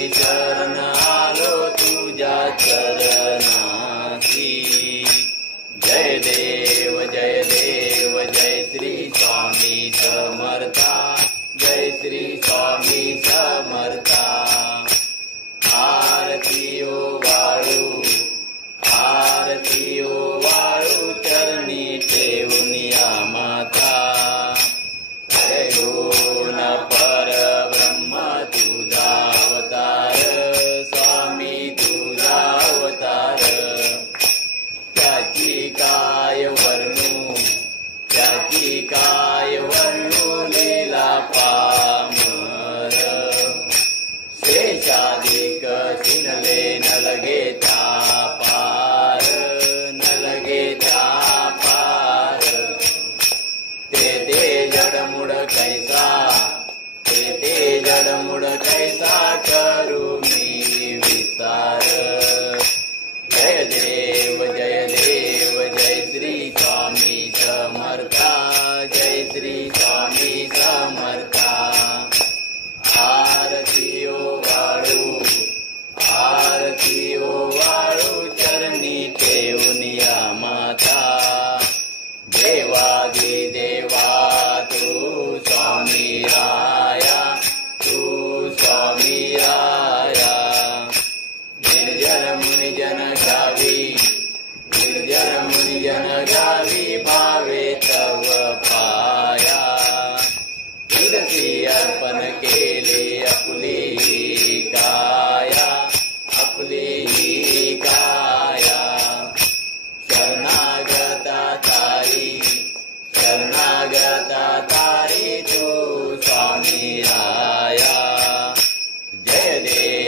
मी शरण आलो तुझ्या चरणासी। जय देव जय देव जय श्री स्वामी समर्था, जय श्री स्वामी समर्था। आरती ओ वाळू, आरती ओ वाळू चरणी ठेवून या माता। जय गुण परब्रह्म तुझा अवतार, स्वामी तुझा अवतार। त्याची काय वर्णू, त्याची काय वर्णू लीला पामर। शेषाधिक सिनले न लगे त्या पार, न लगे त्या पार। ते जडमुड कैसा, ते जडमुड कैसा करू मी विस्तार। जय देव जय देव जय श्री स्वामी समर्था, जय श्री स्वामी समर्था। आरती ओ वाळू, आरती ओ वाळू चरणी ठेवून या माता। देवादी देवा तू स्वामी राया, तू स्वामी राया। निर्जन मुनिजन गावी, निर्जन मुनिजन गावी भावे तव पाया। तुलसी अर्पण केली आपुली काया, आपुली काया। शरणागता तारी, शरणागता तारी तू स्वामी राया। जय देव